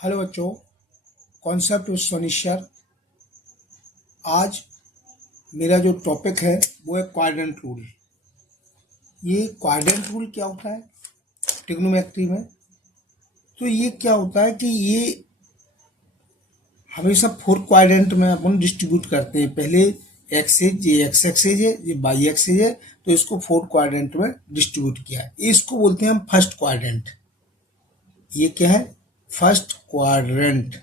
Hello बच्चों, concept with Sony sir. आज मेरा जो टॉपिक है वो है क्वाड्रेंट रूल। ये क्वाड्रेंट रूल क्या होता है ट्रिग्नोमेट्री में? तो ये क्या होता है कि ये हमेशा 4 क्वाड्रेंट में अपन डिस्ट्रीब्यूट करते हैं। पहले एक्सेज, ये एक्स एक्सेज है, ये वाई एक्सेज है, तो इसको 4 क्वाड्रेंट में डिस्ट्रीब्यूट किया है। इसको बोलते हैं हम फर्स्ट क्वाड्रेंट। ये क्या है? First quadrant.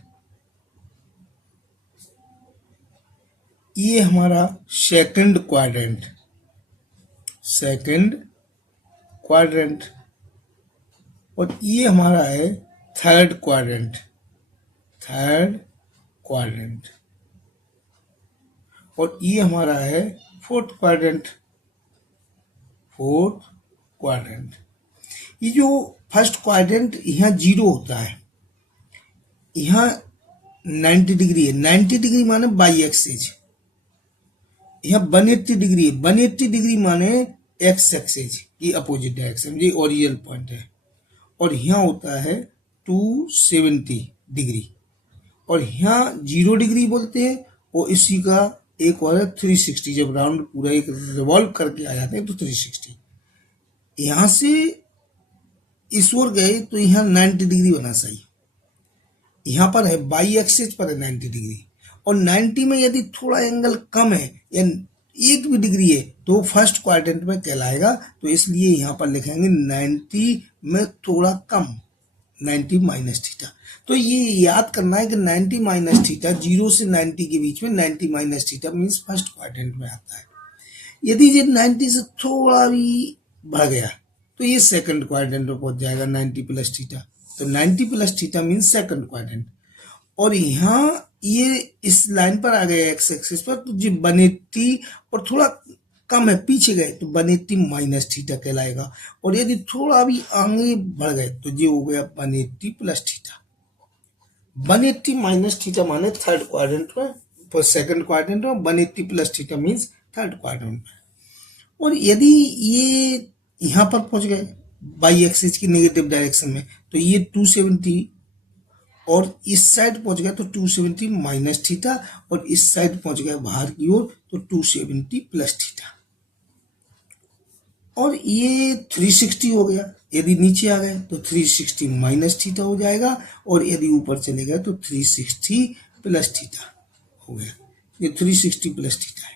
ये हमारा सेकंड क्वाड्रेंट, सेकंड क्वाड्रेंट। और ये हमारा है थर्ड क्वाड्रेंट, थर्ड क्वाड्रेंट। और ये हमारा है फोर्थ क्वाड्रेंट, फोर्थ क्वाड्रेंट। ये जो फर्स्ट क्वाड्रेंट यहाँ 0 होता है, यहाँ 90 डिग्री है। 90 डिग्री माने बाई एक्सेज। यहाँ 180 डिग्री है। 180 डिग्री माने एक्स एक्सेज की अपोजिट डायरेक्शन, ये ओरिजिनल पॉइंट है। और यहाँ होता है 270 डिग्री। और यहाँ 0 डिग्री बोलते हैं। और इसी का एक और है 360। जब राउंड पूरा एक रिवॉल्व करके आ जाते हैं तो 360। यहाँ से इस ओर गए तो यहाँ 90 डिग्री बना सही। यहाँ पर है बाई एक्सेज पर है 90 डिग्री। और 90 में यदि थोड़ा एंगल कम है या 1 भी डिग्री है तो फर्स्ट क्वाड्रेंट में कहलाएगा। तो इसलिए यहाँ पर लिखेंगे 90 में थोड़ा कम, 90 माइनस थीटा। तो ये याद करना है कि 90 माइनस थीटा, 0 से 90 के बीच में 90 minus theta means first quadrant में आता है। यदि ये 90 से थोड़ा भी बढ़ गया तो ये सेकंड क्वाड्रेंट में पहुंच जाएगा, 90 प्लस थीटा। तो 90 plus theta means second quadrant. और यहाँ ये इस लाइन पर आ गया एक्स एक्सिस पर, तो जो 180 और थोड़ा कम है, पीछे गए तो 180 माइनस थीटा कहलाएगा। और यदि थोड़ा भी आगे बढ़ गए तो ये हो गया 180 प्लस थीटा। 180 माइनस थीटा माने थर्ड क्वाड्रेंट में, पर सेकंड क्वाड्रेंट में 180 plus theta means third quadrant में। और यदि ये यहाँ पर पहुंच गए बाई एक्सिस की नेगेटिव डायरेक्शन में तो ये 270, और इस साइड पहुंच गया तो 270 माइनस थीटा, और इस साइड पहुंच गया बाहर की ओर तो 270 प्लस थीटा। और ये 360 हो गया। यदि नीचे आ गए तो 360 माइनस थीटा हो जाएगा, और यदि ऊपर चले गए तो 360 प्लस थीटा हो गया। ये 360 प्लस थीटा है।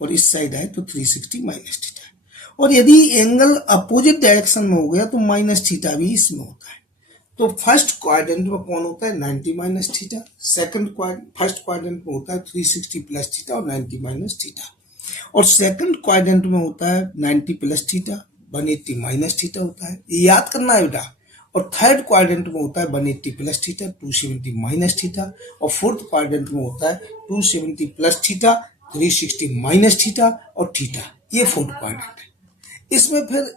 और इस साइड आए तो 360 माइनस थीटा है। और यदि एंगल अपोजिट डायरेक्शन में हो गया तो माइनस थीटा भी इसमें होता है। तो फर्स्ट क्वाड्रेंट में कौन होता है? 90 माइनस थीटा। फर्स्ट क्वाड्रेंट में होता है 360 प्लस थीटा और 90 माइनस थीटा। और सेकंड क्वाड्रेंट में होता है 90 प्लस थीटा, 180 माइनस थीटा होता है। ये याद करना है बेटा। और थर्ड क्वाड्रेंट में होता है 180 प्लस थीटा, 270 माइनस थीटा। और फोर्थ क्वाड्रेंट में होता है 270 प्लस थीटा, 360 माइनस थीटा और थीटा। ये फोर्थ क्वाड्रेंट है। इसमें फिर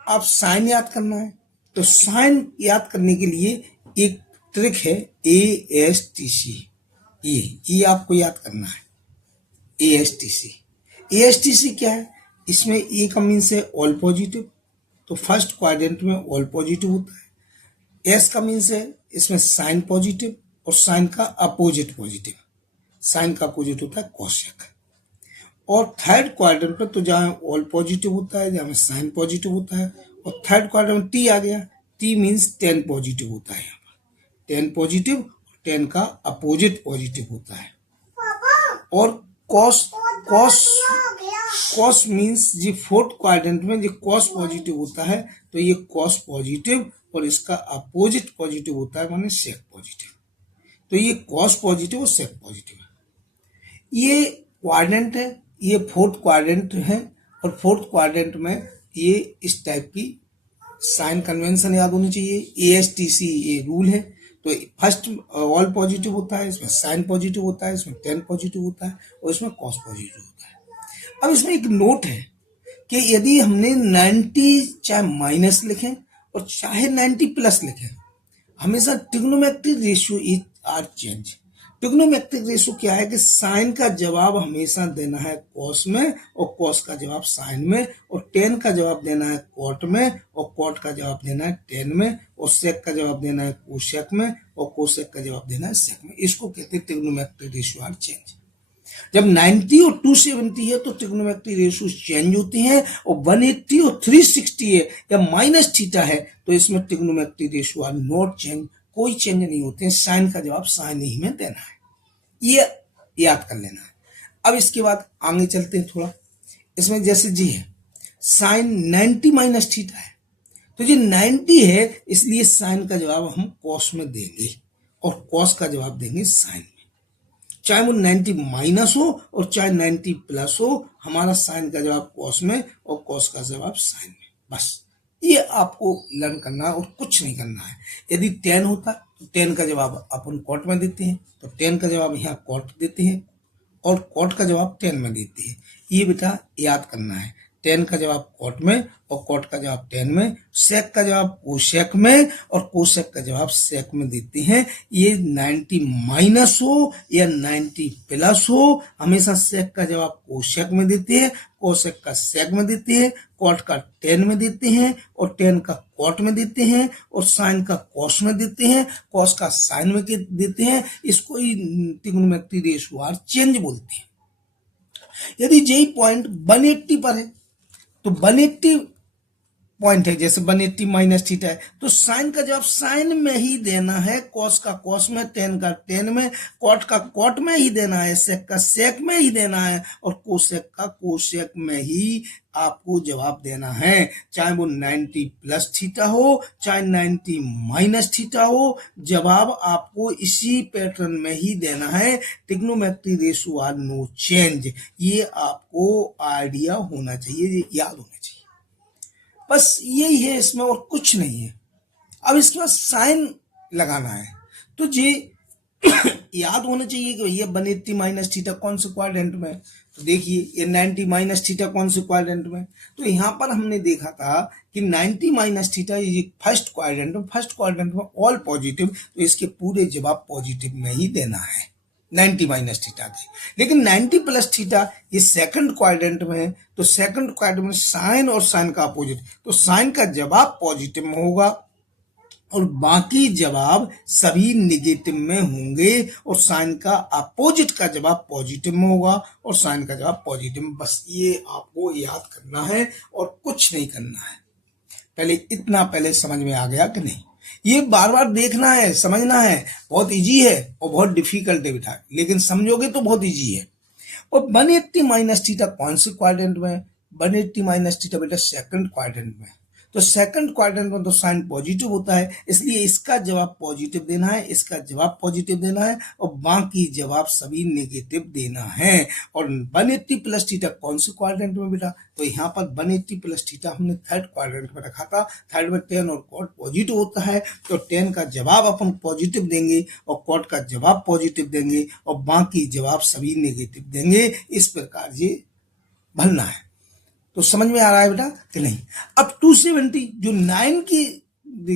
आप साइन याद करना है। तो साइन याद करने के लिए एक ट्रिक है, ASTC। ये आपको याद करना है, ASTC। ASTC क्या है? इसमें ए का मीन्स है ऑल पॉजिटिव, तो फर्स्ट क्वाड्रेंट में ऑल पॉजिटिव होता है। एस का मीन्स है इसमें साइन पॉजिटिव, और साइन का अपोजिट पॉजिटिव। साइन का अपोजिट होता है कोसेक। और थर्ड क्वाड्रेंट पर तो जहाँ ऑल पॉजिटिव होता है, जहाँ साइन पॉजिटिव होता है। और थर्ड क्वाड्रेंट में टी आ गया। टी मीन्स 10 पॉजिटिव होता है। यहाँ पर 10 पॉजिटिव, 10 का अपोजिट पॉजिटिव होता है। और कॉस कॉस कॉस मीन्स ये फोर्थ क्वाड्रेंट में जो कॉस पॉजिटिव होता है तो ये कॉस पॉजिटिव, और इसका अपोजिट पॉजिटिव होता है माने सेक पॉजिटिव। तो ये कॉस पॉजिटिव और सेक पॉजिटिव है। ये क्वाड्रेंट है, ये फोर्थ क्वाड्रेंट है। और फोर्थ क्वाड्रेंट में ये इस टाइप की साइन कन्वेंशन याद होनी चाहिए। ASTC ये रूल है। तो फर्स्ट ऑल पॉजिटिव होता है, इसमें साइन पॉजिटिव होता है, इसमें 10 पॉजिटिव होता है, और इसमें कॉस पॉजिटिव होता है। अब इसमें एक नोट है कि यदि हमने 90 चाहे माइनस लिखें और चाहे 90 प्लस लिखें, हमेशा trigonometry ratio is are change. Trigonometric ratio क्या है कि साइन का जवाब हमेशा देना है कॉस में और कॉस का जवाब साइन में, और टेन का जवाब देना है कॉट में और कॉट का जवाब देना है टेन में, और सेक का जवाब देना है कोसेक में और कोसेक का जवाब देना है सेक में। इसको कहते हैं ट्रिग्नोमेट्रिक रेशो आर चेंज। जब 90 और 270 है तो ट्रिग्नोमेट्रिक रेशियो चेंज होती हैं, और 180 और 360 है या माइनस थीटा है तो इसमें trigonometric ratio are not change, कोई चेंज नहीं होते हैं। साइन का जवाब साइन ही में देना है, ये याद कर लेना है। अब इसके बाद आगे चलते हैं थोड़ा। इसमें जैसे जी है साइन 90 माइनस थीटा है, तो ये 90 है इसलिए साइन का जवाब हम कॉस में देंगे और कॉस का जवाब देंगे साइन में। चाहे वो 90 माइनस हो और चाहे 90 प्लस हो, हमारा साइन का जवाब कॉस में और कॉस का जवाब साइन में। बस ये आपको लर्न करना है और कुछ नहीं करना है। यदि 10 होता तो 10 का जवाब अपन कॉट में देते हैं, तो 10 का जवाब यहाँ कॉट देते हैं और कॉट का जवाब 10 में देते हैं। ये बेटा याद करना है, 10 का जवाब कॉट में और कॉट का जवाब 10 में, सेक का जवाब कोसेक में और कोसेक का जवाब सेक में देते हैं। ये 90 माइनस हो या 90 प्लस हो, हमेशा सेक का जवाब कोसेक में देते हैं, कोसेक का सेक में देते हैं, कॉट का 10 में देते हैं और 10 का कॉट में देते हैं, और साइन का कॉस में देते हैं, कॉस का साइन में देते हैं। इसको ही ट्रिग्नोमेट्रिक रेशियो आर चेंज बोलते हैं। यदि यही पॉइंट 180 पर है तो 180 पॉइंट है, जैसे 180 माइनस थीटा है, तो साइन का जवाब साइन में ही देना है, कॉस का कॉस में, टेन का टेन में, कॉट का कॉट में ही देना है, सेक का सेक में ही देना है और कोसेक का कोसेक में ही आपको जवाब देना है। चाहे वो 90 प्लस थीटा हो चाहे 90 माइनस थीटा हो, जवाब आपको इसी पैटर्न में ही देना है। Trigonometric ratio are no change, ये आपको आइडिया होना चाहिए, ये याद होना चाहिए। बस यही है इसमें और कुछ नहीं है। अब इसके बाद साइन लगाना है, तो ये याद होना चाहिए कि भैया 180 माइनस थीटा कौन से क्वाड्रेंट में है। तो देखिए ये 90 माइनस थीटा कौन से क्वाड्रेंट में, तो यहाँ पर हमने देखा था कि 90 माइनस थीटा ये फर्स्ट क्वाड्रेंट में ऑल पॉजिटिव, तो इसके पूरे जवाब पॉजिटिव में ही देना है 90 माइनस थीटा के। लेकिन 90 प्लस थीटा ये सेकंड क्वाड्रेंट में है, तो सेकंड क्वाड्रेंट में साइन और साइन का अपोजिट, तो साइन का जवाब पॉजिटिव में होगा और बाकी जवाब सभी निगेटिव में होंगे, और साइन का अपोजिट का जवाब पॉजिटिव में होगा और साइन का जवाब पॉजिटिव में। बस ये आपको याद करना है और कुछ नहीं करना है। पहले इतना पहले समझ में आ गया कि नहीं? ये बार बार देखना है, समझना है। बहुत इजी है और बहुत डिफिकल्ट है बेटा, लेकिन समझोगे तो बहुत इजी है। और 180 माइनस थीटा कौन से क्वाड्रेंट में है? 180 माइनस थीटा बेटा सेकंड क्वाड्रेंट में। तो सेकंड क्वाड्रेंट में तो साइन पॉजिटिव होता है, इसलिए इसका जवाब पॉजिटिव देना है, इसका जवाब पॉजिटिव देना है और बाकी जवाब सभी नेगेटिव देना है। और 180 प्लस थीटा कौन से क्वाड्रेंट में बेटा? तो यहाँ पर 180 प्लस थीटा हमने थर्ड क्वाड्रेंट में रखा था। थर्ड में 10 और कॉट पॉजिटिव होता है, तो 10 का जवाब अपन पॉजिटिव देंगे और कॉट का जवाब पॉजिटिव देंगे और बाकी जवाब सभी नेगेटिव देंगे। इस प्रकार ये भरना है। तो समझ में आ रहा है बेटा कि नहीं? अब 270 जो 9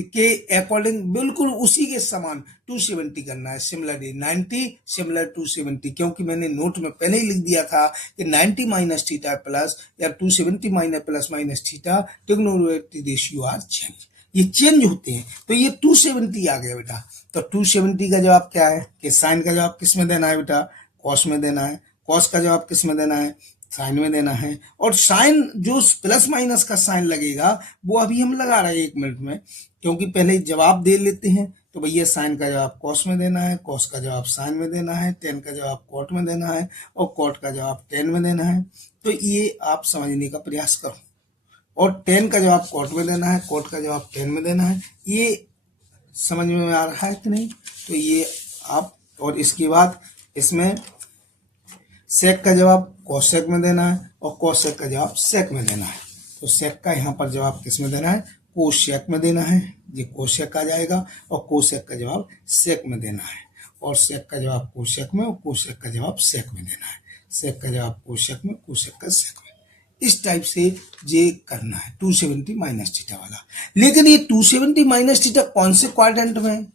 के अकॉर्डिंग बिल्कुल उसी के समान 270 करना है। सिमिलरली 90 सिमिलर 270, क्योंकि मैंने नोट में पहले ही लिख दिया था कि 90 माइनस थीटा प्लस या 270 minus plus minus theta trigonometric ratio are change, ये चेंज होते हैं। तो ये 270 आ गया बेटा। तो 270 का जवाब क्या है कि साइन का जवाब किस में देना है बेटा? कॉस में देना है। कॉस का जवाब किस में देना है? साइन में देना है। और साइन जो प्लस माइनस का साइन लगेगा वो अभी हम लगा रहे हैं 1 मिनट में, क्योंकि पहले जवाब दे लेते हैं। तो भैया साइन का जवाब कॉस में देना है, कॉस का जवाब साइन में देना है, 10 का जवाब कॉट में देना है और कॉट का जवाब 10 में देना है। तो ये आप समझने का प्रयास करो। और 10 का जवाब कॉट में देना है, कॉट का जवाब 10 में देना है। ये समझ में आ रहा है कि नहीं? तो ये आप, और इसके बाद इसमें सेक का जवाब कोसेक में देना है और कोसेक का जवाब सेक में देना है। तो सेक का यहाँ पर जवाब किस में देना है? कोसेक में देना है। ये कोसेक आ जाएगा और कोसेक का जवाब सेक में देना है, और सेक का जवाब कोसेक में और कोसेक का जवाब सेक में देना है। सेक का जवाब कोसेक में, कोसेक का सेक में। इस टाइप से ये करना है 270 माइनस थीटा वाला। लेकिन ये 270 माइनस थीटा कौन से क्वाड्रेंट में है?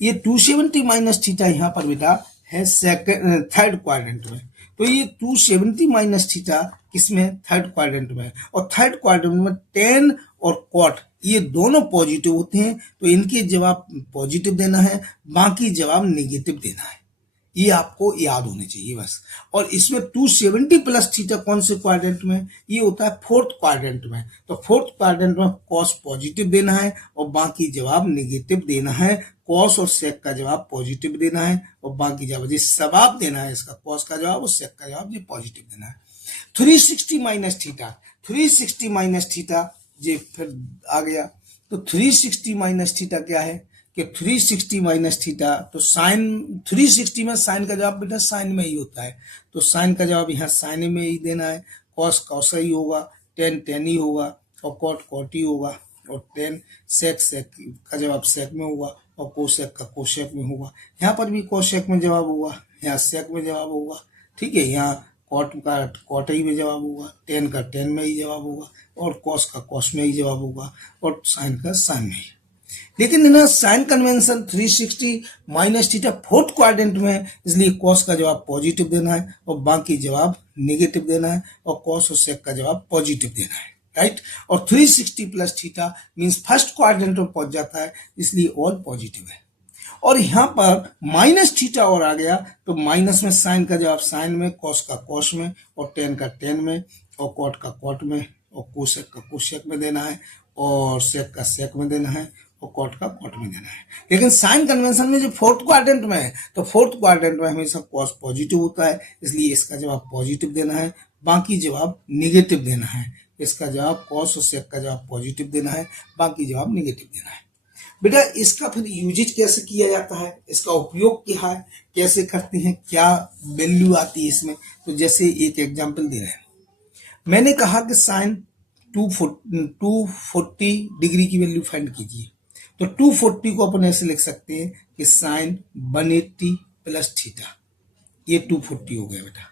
ये 270 माइनस थीटा यहाँ पर बेटा है सेकंड थर्ड क्वाड्रेंट में, तो ये 270 माइनस थीटा किसमें, थर्ड क्वाड्रेंट में। और थर्ड क्वाड्रेंट में टेन और कॉट ये दोनों पॉजिटिव होते हैं, तो इनके जवाब पॉजिटिव देना है, बाकी जवाब नेगेटिव देना है, ये आपको याद होने चाहिए बस। और इसमें 270 प्लस थीटा कौन से क्वाड्रेंट में, ये होता है फोर्थ क्वाड्रेंट में। तो फोर्थ क्वाड्रेंट में कॉस पॉजिटिव देना है और बाकी जवाब नेगेटिव देना है। कॉस और सेक का जवाब पॉजिटिव देना है और बाकी जवाब, ये जवाब देना है इसका, कॉस का जवाब और सेक का जवाब ये पॉजिटिव देना है। 360 माइनस थीटा, 360 माइनस थीटा ये फिर आ गया। तो 360 माइनस थीटा क्या है कि 360 माइनस थीटा, तो साइन 360 में साइन का जवाब बेटा साइन में ही होता है, तो साइन का जवाब यहाँ साइन में ही देना है। कॉस कॉस ही होगा, टेन टेन ही होगा और कॉट कॉट ही होगा, और टेन सेक सेक का जवाब सेक में होगा और कोसेक का कोसेक में होगा। यहाँ पर भी कोसेक में जवाब होगा, यहाँ सेक में जवाब होगा, ठीक है। यहाँ कॉट का कॉट ही में जवाब होगा, टेन का टेन में ही जवाब होगा और कॉस का कॉस में ही जवाब होगा और साइन का साइन में ही। लेकिन ना sign convention 360 minus theta fourth quadrant में है, इसलिए कॉस का जवाब पॉजिटिव देना है और बाकी जवाब नेगेटिव देना है और कॉस और सेक का जवाब पॉजिटिव देना है, राइट। और 360 plus theta means first quadrant में पहुंच जाता है, इसलिए ऑल पॉजिटिव है। और यहाँ पर माइनस थीटा और आ गया, तो माइनस में साइन का जवाब साइन में, कॉस का कॉस में और टेन का टेन में और कॉट का कॉट में और कोसेक का कोसेक में देना है और सेक का सेक में देना है और कॉट का कॉट में देना है। लेकिन साइन कन्वेंशन में जो फोर्थ क्वाड्रेंट में है, तो फोर्थ क्वाड्रेंट में हमेशा कॉस पॉजिटिव होता है, इसलिए इसका जवाब पॉजिटिव देना है, बाकी जवाब निगेटिव देना है। इसका जवाब कॉस और सेक का जवाब पॉजिटिव देना है, बाकी जवाब निगेटिव देना है। बेटा इसका फिर यूजेज कैसे किया जाता है, इसका उपयोग क्या है, कैसे करते हैं, क्या वैल्यू आती है इसमें। तो जैसे एक एग्जांपल दे रहे हैं, मैंने कहा कि साइन 240 डिग्री की वैल्यू फाइंड कीजिए, तो 240 को अपन ऐसे लिख सकते हैं कि साइन 180 प्लस थीटा, ये 240 हो गया बेटा।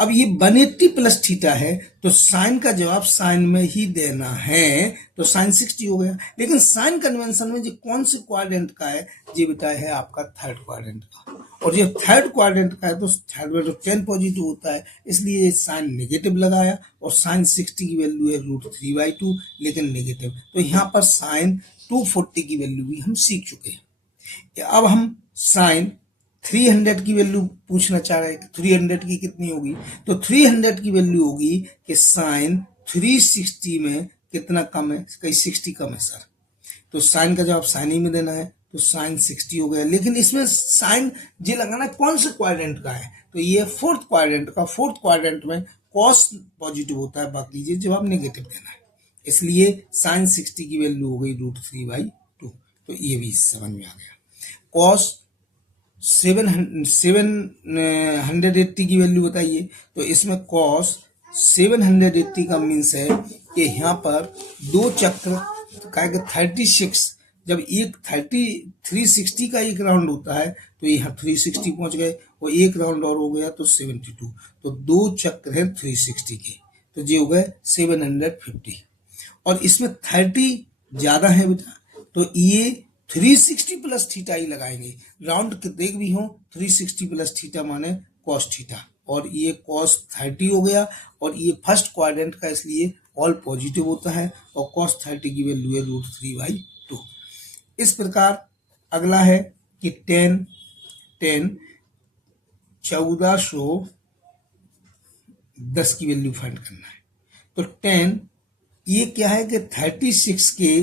अब ये 180 प्लस थीटा है, तो साइन का जवाब साइन में ही देना है, तो साइन 60 हो गया। लेकिन साइन कन्वेंशन में जो कौन से क्वाड्रेंट का है, ये बेटा है आपका थर्ड क्वाड्रेंट का, और ये थर्ड क्वाड्रेंट का है तो थर्ड में तो 10 पॉजिटिव होता है, इसलिए साइन नेगेटिव लगाया और साइन 60 की वैल्यू है √3/2 लेकिन नेगेटिव, तो यहाँ पर साइन 240 की वैल्यू भी हम सीख चुके हैं। अब हम साइन 300 की वैल्यू पूछना चाह रहे हैं कि 300 की कितनी होगी, तो 300 की वैल्यू होगी कि साइन 360 में कितना कम है, कहीं 60 कम है सर, तो साइन का जवाब साइन ही में देना है, तो साइन 60 हो गया। लेकिन इसमें साइन जी लगाना कौन से क्वाड्रेंट का है, तो ये फोर्थ क्वाड्रेंट का, फोर्थ क्वाड्रेंट में कॉस पॉजिटिव होता है, बाकी ये जवाब नेगेटिव देना है, इसलिए साइन 60 की वैल्यू हो गई √3/2, तो ये भी समझ में आ गया। कॉस 780 की वैल्यू बताइए, तो इसमें कॉस 780 का मीन्स है कि यहाँ पर दो चक्र का 36, जब एक 360 का एक राउंड होता है तो यहाँ 360 पहुंच गए और एक राउंड और हो गया तो 72, तो दो चक्र है 360 के, तो ये हो गए 750। और इसमें 30 ज्यादा है बेटा, तो ये 360 प्लस थीटा ही लगाएंगे, राउंड कितने भी हो 360 प्लस थीटा माने कॉस थीटा, और ये कॉस 30 हो गया और ये फर्स्ट क्वाड्रेंट का इसलिए ऑल पॉजिटिव होता है और कॉस 30 की वैल्यू है √3/2। इस प्रकार अगला है कि 10 1410 की वैल्यू फाइंड करना है, तो 10 ये क्या है कि 36 के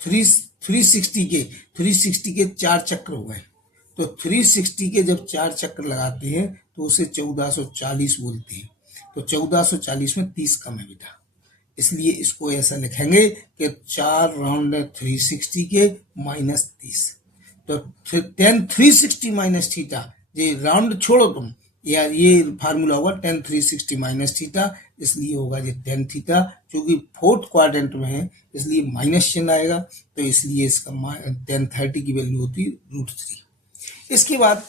360 के 4 चक्र हो गए, तो 360 के जब 4 चक्र लगाते हैं तो उसे 1440 बोलते हैं, तो 1440 में 30 कम है बेटा, इसलिए इसको ऐसा लिखेंगे कि 4 राउंड है 360 के -30, तो 10 360 माइनस थीटा, ये राउंड छोड़ो तुम, या ये फार्मूला होगा 10 360 माइनस थीटा, इसलिए होगा ये 10 थीटा, क्योंकि फोर्थ क्वाड्रेंट में है इसलिए माइनस चिन्ह आएगा, तो इसलिए इसका 1030 की वैल्यू होती है √3। इसके बाद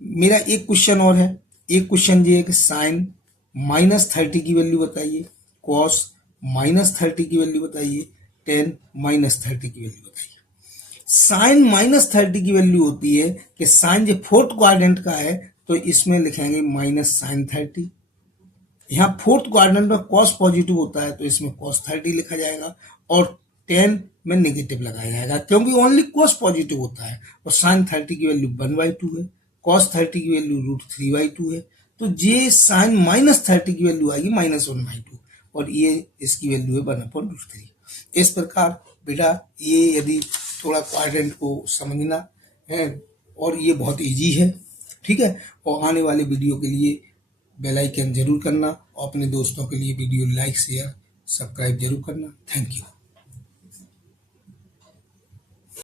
मेरा एक क्वेश्चन और है, एक क्वेश्चन ये है कि साइन -30 की वैल्यू बताइए, कॉस -30 की वैल्यू बताइए, 10 -30 की वैल्यू बताइए। साइन -30 की वैल्यू होती है कि साइन जो फोर्थ क्वाड्रेंट का है तो इसमें लिखेंगे -sin30। यहाँ फोर्थ क्वाड्रेंट में कॉस पॉजिटिव होता है तो इसमें cos30 लिखा जाएगा और 10 में नेगेटिव लगाया जाएगा, क्योंकि ओनली cos पॉजिटिव होता है और sin30 की वैल्यू 1/2 है, cos30 की वैल्यू √3/2 है, तो ये sin -30 की वैल्यू आएगी -1/2 और ये इसकी वैल्यू है 1/√3। इस प्रकार बेटा ये यदि थोड़ा क्वाड्रेंट को समझना है और ये बहुत इजी है, ठीक है। और आने वाले वीडियो के लिए बेल आइकन जरूर करना और अपने दोस्तों के लिए वीडियो लाइक शेयर सब्सक्राइब जरूर करना। Thank you.